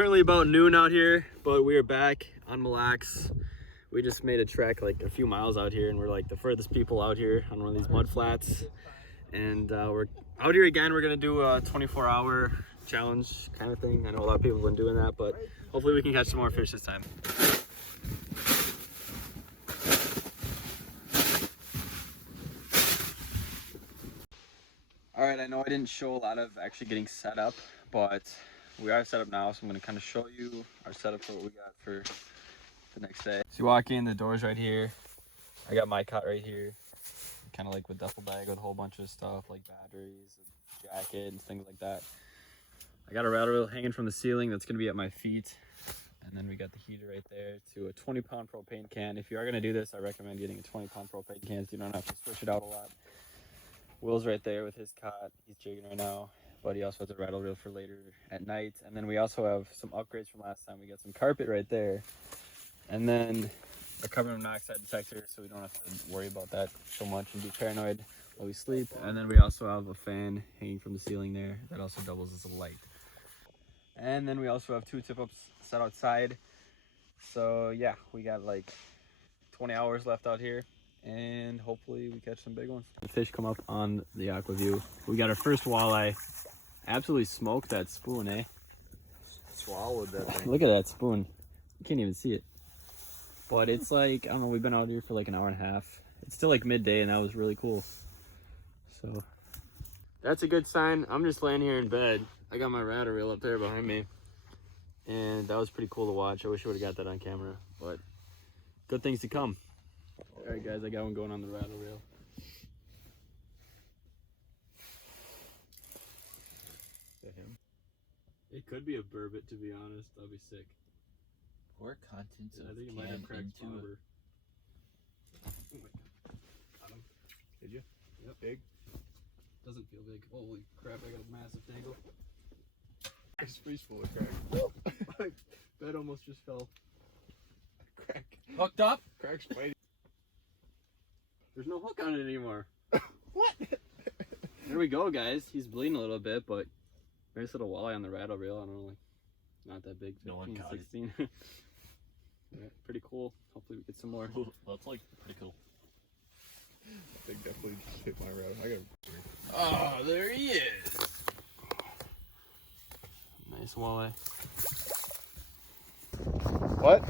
currently about noon out here, but we are back on Mille. We just made a trek like a few miles out here, and we're like the furthest people out here on one of these mud flats. And we're out here again. We're gonna do a 24-hour challenge kind of thing. I know a lot of people have been doing that, but hopefully we can catch some more fish this time. All right, I know I didn't show a lot of actually getting set up, but we are set up now, so I'm gonna kind of show you our setup for what we got for the next day. So you walk in, the door's right here. I got my cot right here, kind of like with duffel bag with a whole bunch of stuff like batteries, a jacket, and things like that. I got a rattle reel hanging from the ceiling that's gonna be at my feet. And then we got the heater right there to a 20-pound propane can. If you are gonna do this, I recommend getting a 20-pound propane can so you don't have to switch it out a lot. Will's right there with his cot. He's jigging right now, but he also has a rattle reel for later at night. And then we also have some upgrades from last time. We got some carpet right there. And then a carbon monoxide detector, so we don't have to worry about that so much and be paranoid while we sleep. And then we also have a fan hanging from the ceiling there that also doubles as a light. And then we also have 2 tip-ups set outside. So yeah, we got like 20 hours left out here, and hopefully we catch some big ones. The fish come up on the aqua view. We got our first walleye. Absolutely smoked that spoon, eh? Swallowed that thing. Look at that spoon. You can't even see it. But it's like, I don't know, we've been out here for like an hour and a half. It's still like midday, and that was really cool. So that's a good sign. I'm just laying here in bed. I got my rattle reel up there behind me, and that was pretty cool to watch. I wish I would have got that on camera, but good things to come. All right, guys, I got one going on the rattle reel. Is that him? It could be a burbot, to be honest. That'd be sick. Or contents I of think it might have cracked into bobber. Oh my god. Got him. Did you? Yep. Big? Doesn't feel big. Holy crap, I got a massive tangle. It's freeze full of crack. My bed almost just fell. Crack. hooked up. Crack's fighting. There's no hook on it anymore. What? There we go, guys. He's bleeding a little bit, but nice little walleye on the rattle reel. I don't know, like, not that big. 15, No one caught it. 16. Yeah, pretty cool. Hopefully we get some more. That's like pretty cool. I think definitely just hit my rattle. I got. Oh, there he is. Nice walleye. What?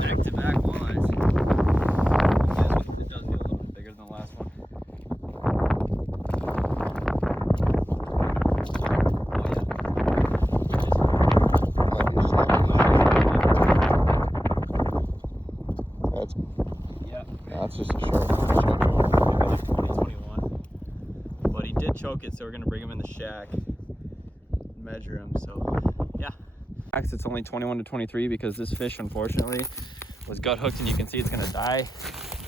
Back-to-back walleyes. It does feel a little bit bigger than the last one. That's just a short. Maybe like 2021. But he did choke it, so we're gonna bring him in the shack and measure him. So yeah. It's only 21 to 23 because this fish, unfortunately, was gut hooked, and you can see it's gonna die,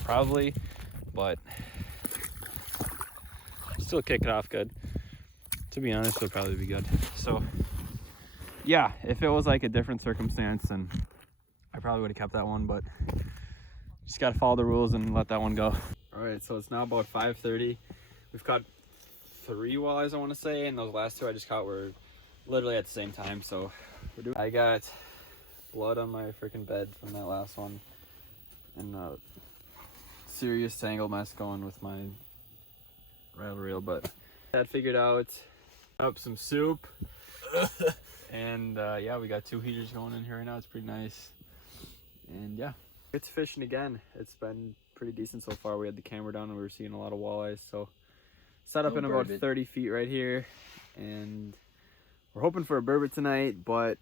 probably. But still kick it off good. To be honest, it'll probably be good. So yeah, if it was like a different circumstance, then I probably would have kept that one, but just got to follow the rules and let that one go. All right, so it's now about 5:30. We've caught 3 walleyes, I want to say, and those last 2 I just caught were literally at the same time. So we're doing. I got blood on my freaking bed from that last one, and serious tangle mess going with my rattle reel, but that figured out. Up some soup, and yeah, we got 2 heaters going in here right now. It's pretty nice, and yeah. It's fishing again. It's been pretty decent so far. We had the camera down and we were seeing a lot of walleyes. So set up in about 30 feet right here, and we're hoping for a burbot tonight, but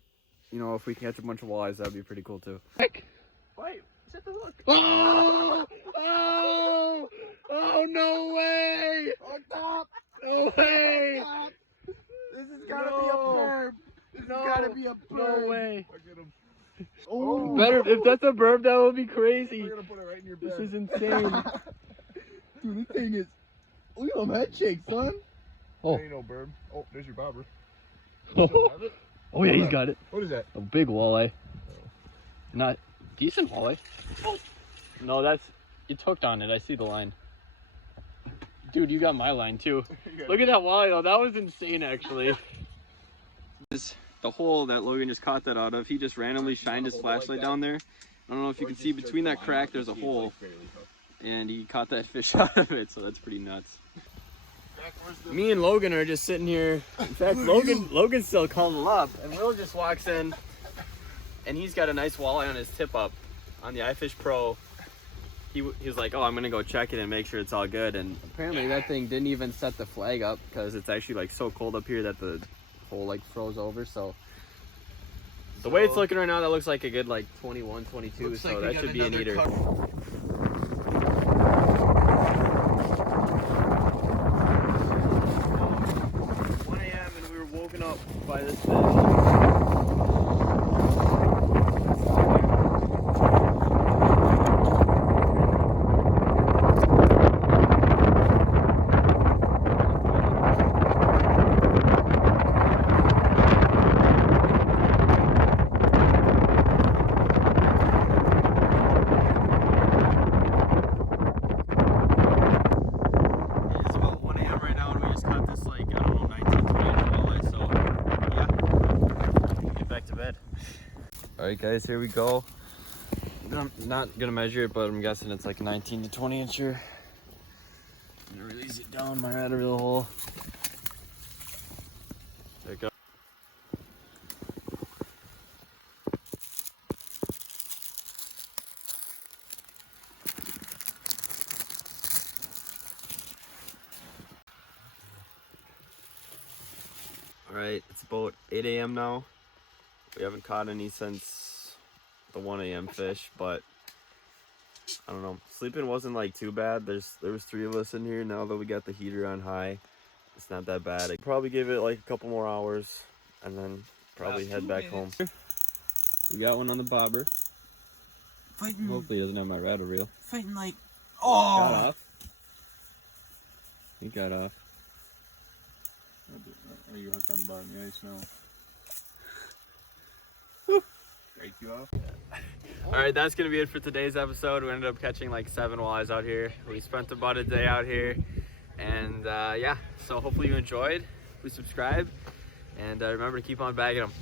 you know, if we can catch a bunch of walleyes, that'd be pretty cool too. Wait, set the hook. Oh! Oh! Oh, no way! On top! No way! This has gotta be a burb. This has gotta be a burb. No way. I'll get him. Oh, better if that's a burb, that would be crazy. We're gonna put it right in your bed. This is insane. Dude, this thing is. Look at him head shake, son. Oh. There ain't no burb. Oh, there's your bobber. Oh yeah, he's got it. What is that? A big walleye. Not decent walleye. Oh. No, that's It's hooked on it. I see the line. Dude, you got my line too. Look at that walleye though. That was insane actually. The hole that Logan just caught that out of, he just randomly shined his flashlight down there. I don't know if you can see between that crack there's a hole. And he caught that fish out of it, so that's pretty nuts. Me and Logan are just sitting here. In fact, Logan's still calling him up, and Will just walks in, and he's got a nice walleye on his tip up on the iFish Pro. He was like, oh, I'm gonna go check it and make sure it's all good, and apparently that thing didn't even set the flag up because it's actually like so cold up here that the hole like froze over. So the way it's looking right now, that looks like a good like 21, 22, so that should be an eater. 1 a.m. and we were woken up by this fish. Alright guys, here we go. I'm not gonna measure it, but I'm guessing it's like a 19 to 20 incher. I'm gonna release it down my right over the hole. There it goes. Alright, it's about 8 a.m. now. We haven't caught any since the 1 a.m. fish, but I don't know. Sleeping wasn't like too bad. There was 3 of us in here. Now that we got the heater on high, it's not that bad. I'd probably give it like a couple more hours and then probably head back home. We got one on the bobber. Fighting. Hopefully he doesn't have my rod reel. Fighting like. Got off. He got off. Are you hooked on the bottom? Yeah, smell. Break you off? Alright, that's going to be it for today's episode. We ended up catching like 7 walleyes out here. We spent about a day out here. And yeah, so hopefully you enjoyed. Please subscribe. And remember to keep on bagging them.